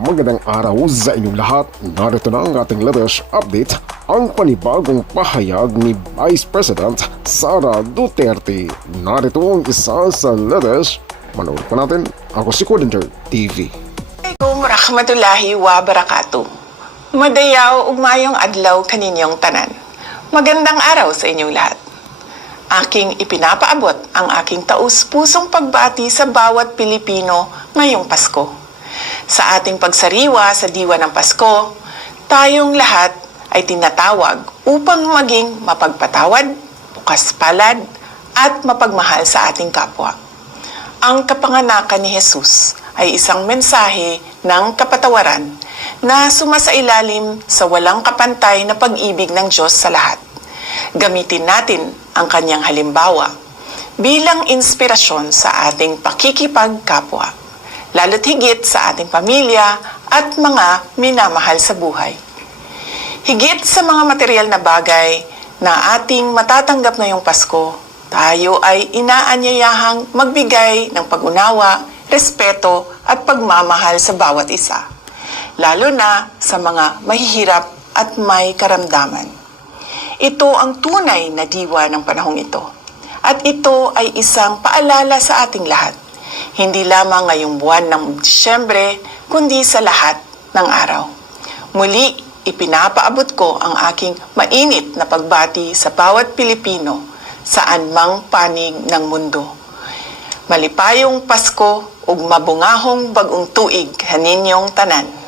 Magandang araw sa inyong lahat. Narito na ang ating latest update, ang panibagong pahayag ni Vice President Sara Duterte. Narito ang isa sa latest. Manood pa natin. Ako si Coordinator TV. Assalamualaikum warahmatullahi wabarakatuh. Madayaw ugmayong adlaw kaninyong tanan. Magandang araw sa inyong lahat. Aking ipinapaabot ang aking taus-pusong pagbati sa bawat Pilipino ngayong Pasko. Sa ating pagsariwa sa diwa ng Pasko, tayong lahat ay tinatawag upang maging mapagpatawad, bukas palad, at mapagmahal sa ating kapwa. Ang kapanganakan ni Jesus ay isang mensahe ng kapatawaran na sumasailalim sa walang kapantay na pag-ibig ng Diyos sa lahat. Gamitin natin ang kanyang halimbawa bilang inspirasyon sa ating pakikipagkapwa, lalo't higit sa ating pamilya at mga minamahal sa buhay. Higit sa mga material na bagay na ating matatanggap ngayong Pasko, tayo ay inaanyayahang magbigay ng pag-unawa, respeto at pagmamahal sa bawat isa, lalo na sa mga mahihirap at may karamdaman. Ito ang tunay na diwa ng panahong ito, at ito ay isang paalala sa ating lahat, hindi lamang ngayong buwan ng Disyembre, kundi sa lahat ng araw. Muli, ipinapaabot ko ang aking mainit na pagbati sa bawat Pilipino saan mang panig ng mundo. Malipayong Pasko ug mabungahong bag-ong tuig kaninyong tanan.